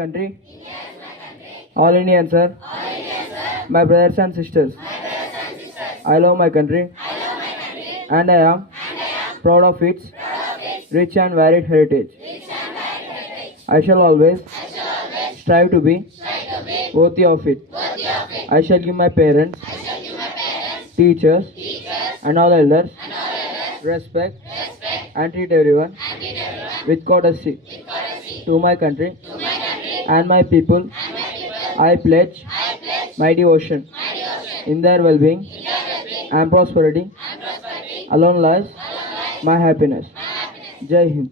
Country, all Indians, sir. My brothers and sisters. I love my country, and I am proud of its rich and varied heritage. I shall always strive to be worthy of it. I shall give my parents, teachers, and all elders respect and treat everyone with courtesy. To my country and my people, I pledge my devotion. In their well-being and prosperity alone lies my happiness. Jai Hind.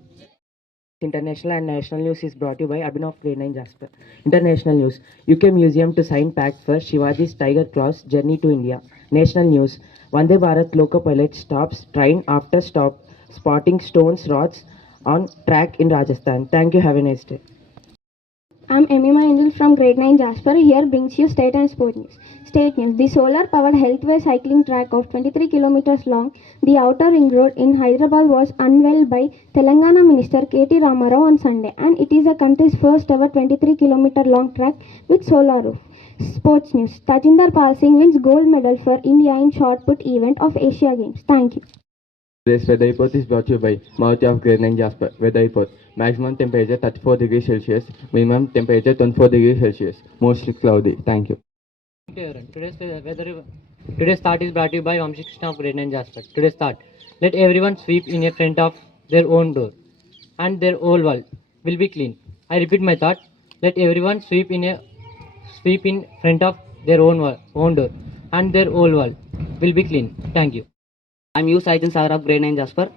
International and national news is brought to you by Abhin of Grade 9 Jasper. International news. UK Museum to sign pact for Shivaji's Tiger Claws journey to India. National news. Vande Bharat loco pilot stops train after spotting stones rods on track in Rajasthan. Thank you. Have a nice day. I'm Emima Angel from Grade 9 Jasper. Here brings you state and sport news. State news. The solar-powered Healthway cycling track of 23 kilometers long, the Outer Ring Road in Hyderabad was unveiled by Telangana Minister K.T. Ramarao on Sunday, and it is the country's first ever 23-kilometer long track with solar roof. Sports news. Tajinder Pal Singh wins gold medal for India in shot put event of Asia Games. Thank you. This weather report is brought to you by Mouth of Grade 9 Jasper. Weather report. Maximum temperature 34 degrees Celsius. Minimum temperature 24 degrees Celsius. Mostly cloudy. Thank you. Today's thought is brought to you by Vamshi Krishna of Grade 9 Jasper. Today's thought. Let everyone sweep in a front of their own door, and their whole world will be clean. I repeat my thought. Let everyone sweep in front of their own door, and their whole world will be clean. Thank you. I'm U. Saijan Sagar of Grade 9 Jasper.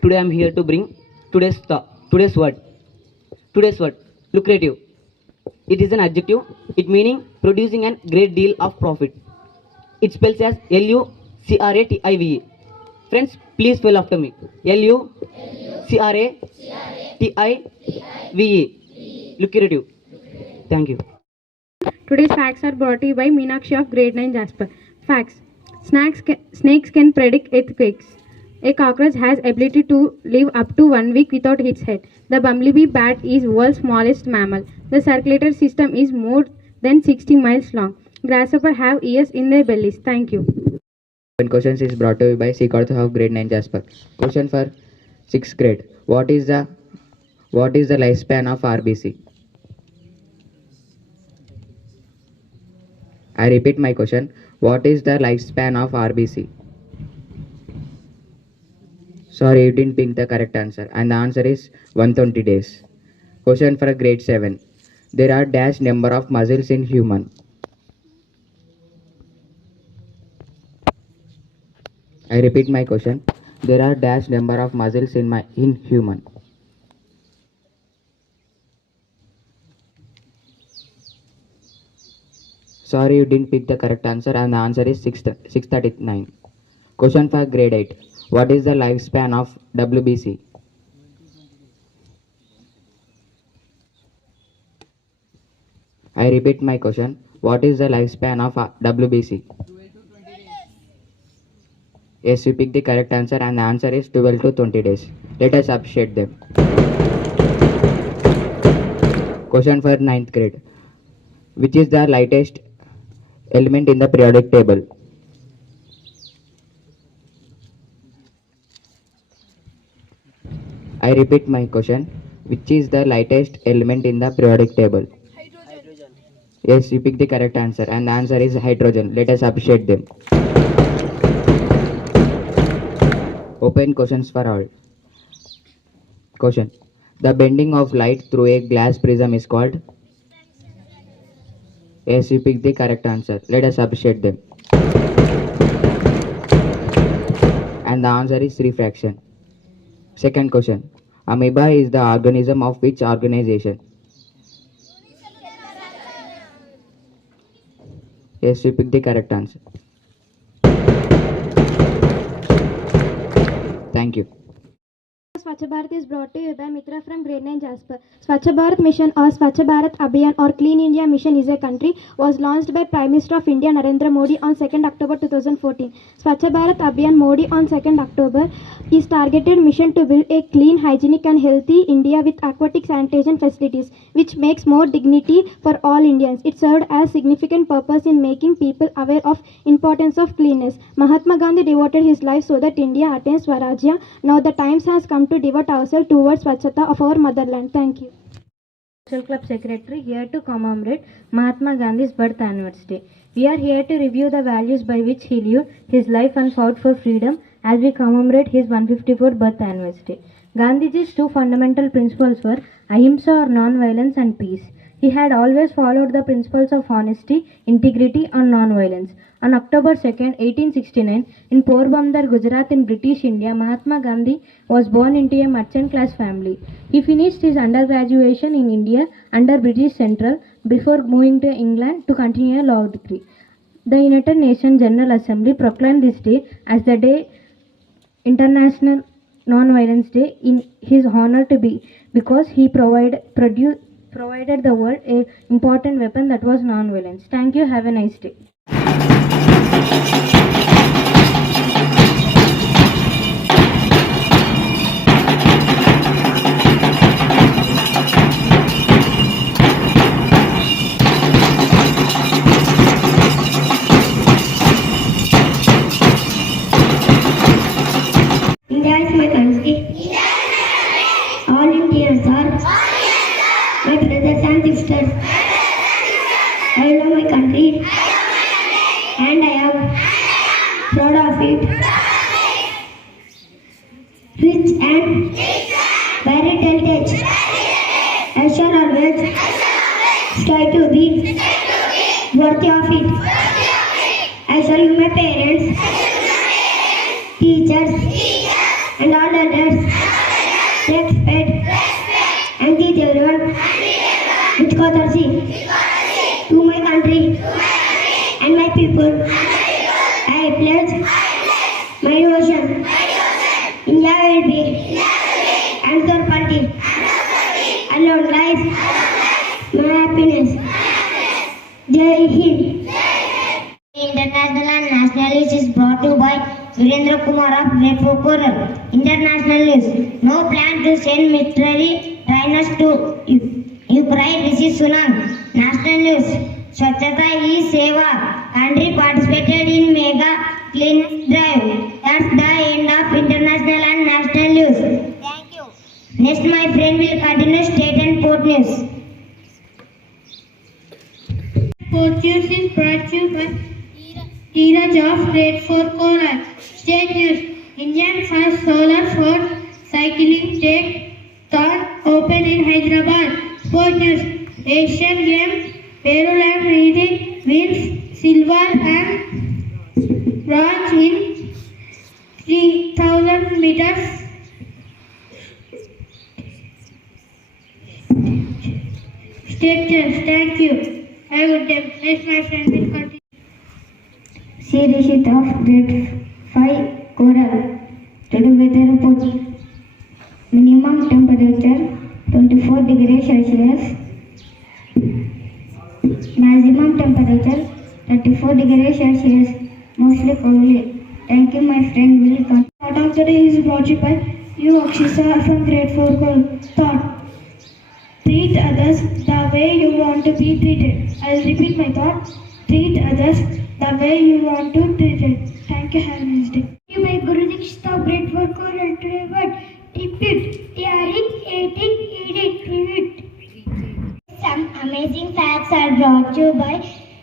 Today I'm here to bring today's word. Today's word, lucrative. It is an adjective, it meaning producing a great deal of profit. It spells as Lucrative. Friends, please spell after me. Lucrative. Lucrative. Thank you. Today's facts are brought to you by Meenakshi of Grade 9 Jasper. Facts. Snakes can predict earthquakes. A cockroach has ability to live up to 1 week without its head. The bumblebee bat is world's smallest mammal. The circulatory system is more than 60 miles long. Grasshopper have ears in their bellies. Thank you. Questions is brought to you by Sikarth of Grade 9 Jasper. Question for 6th grade. What is the lifespan of RBC? I repeat my question. What is the lifespan of RBC? Sorry, you didn't pick the correct answer, and the answer is 120 days. Question for grade 7. There are dash number of muscles in human. I repeat my question. There are dash number of muscles in human. Sorry, you didn't pick the correct answer, and the answer is 639. Question for grade 8. What is the lifespan of WBC? I repeat my question. What is the lifespan of WBC? Yes, you picked the correct answer, and the answer is 12 to 20 days. Let us appreciate them. Question for 9th grade. Which is the lightest element in the periodic table? I repeat my question. Which is the lightest element in the periodic table? Hydrogen. Yes, you picked the correct answer, and the answer is hydrogen. Let us appreciate them. Open questions for all. Question. The bending of light through a glass prism is called? Yes, you picked the correct answer. Let us appreciate them. And the answer is refraction. Second question. Amoeba is the organism of which organization? Yes, you picked the correct answer. Thank you. For Swachh Bharat is brought to you by Mitra from Grade 9 Jasper. Swachh Bharat Mission or Swachh Bharat Abhiyan or Clean India Mission is a country was launched by Prime Minister of India Narendra Modi on 2nd October 2014. Swachh Bharat Abhiyan Modi on 2nd October is targeted mission to build a clean, hygienic and healthy India with aquatic sanitation facilities which makes more dignity for all Indians. It served as significant purpose in making people aware of importance of cleanliness. Mahatma Gandhi devoted his life so that India attains Swarajya. Now the times has come to devote ourselves towards Swachhata of our motherland. Thank you. Social Club Secretary here to commemorate Mahatma Gandhi's birth anniversary. We are here to review the values by which he lived his life and fought for freedom as we commemorate his 154th birth anniversary. Gandhiji's two fundamental principles were ahimsa or non-violence and peace. He had always followed the principles of honesty, integrity and non-violence. On October 2nd, 1869, in Porbandar, Gujarat in British India, Mahatma Gandhi was born into a merchant class family. He finished his undergraduate in India under British Central before moving to England to continue a law degree. The United Nations General Assembly proclaimed this day as the day International Non-Violence Day in his honor to be because he provided the world a important weapon that was non-violence. Thank you. Have a nice day. India is my country. All Indians are my brothers and sisters. I love my country and I am proud of it. Rich and varied heritage. I shall always strive to be worthy of it. I shall give my parents, teachers, and all others respect and teach everyone with courtesy to my country and my people. I pledge my devotion. India will be answer party. Alone lies my happiness. Jai Hind. International and national news is brought to you by Virendra Kumar of Grade 4 Coral. International news. No plan to send military trainers to Ukraine. This is tsunami. National news. Swachhata is Seva. Country participated in mega clean drive. That's the end of international and national news. Thank you. Next, my friend will continue state and port news. Port news is brought to you by Dheeraj of Grade 4 Coral. State news. Indian first solar fort cycling track thought open in Hyderabad. Sport news. Asian Games. Peruland Reading wins silver and bronze in 3000 meters. State news. Thank you. Have a good day. Next, my friend will continue. See Rishit of Grade 5 Coral. Today weather report. Minimum temperature 24 degrees Celsius. Maximum temperature 34 degrees Celsius. Mostly cloudy. Thank you, my friend. Will continue. Thought of the day is brought to you by you, Akshisa from Grade 4 Coral. Thought. Treat others the way you want to be treated. I'll repeat my thought. Treat others the way you want to be treated. Thank you. Have a nice day. You may Guru Dikshita Grade 4 Coral. Today word. Repeat. Tearing, eating, eating. Repeat. Some amazing facts are brought to you by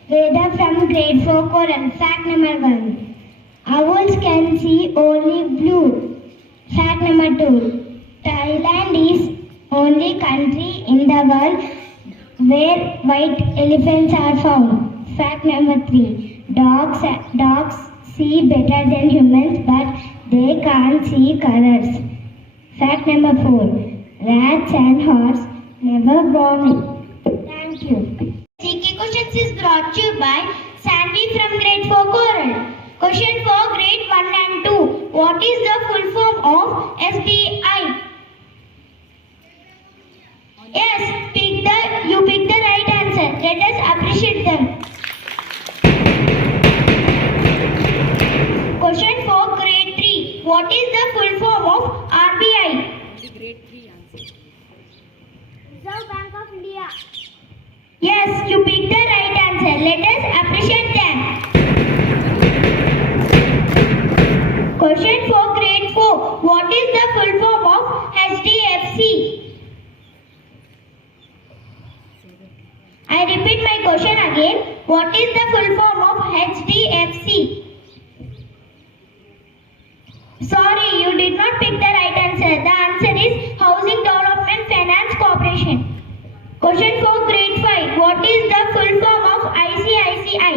Veda from Grade 4 Coral. Fact number 1. Owls can see only blue. Fact number 2. Thailand is only country in the world where white elephants are found. Fact number 3. Dogs see better than humans, but they can't see colors. Fact number 4. Rats and horse never vomit. Thank you. CK questions is brought to you by Sandy from Grade 4 Coral. Question for Grade 1 and 2. What is the full form of SBI? Yes, you picked the right answer. Let us appreciate them. Question for grade 3. What is the full form of RBI? Reserve Bank of India. Yes, you picked the right answer. Let us appreciate them. Question for grade 4. What is the full form of HDFC? I repeat my question again. What is the full form of HDFC? Sorry, you did not pick the right answer. The answer is Housing Development Finance Corporation. Question for grade 5. What is the full form of ICICI?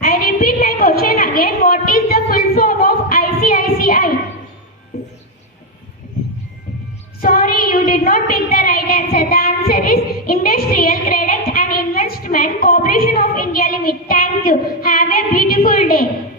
I repeat my question again. What is the full form of ICICI? Sorry, you did not pick the right answer. The answer is Industrial Credit and Investment Corporation of India Limited. Thank you. Have a beautiful day.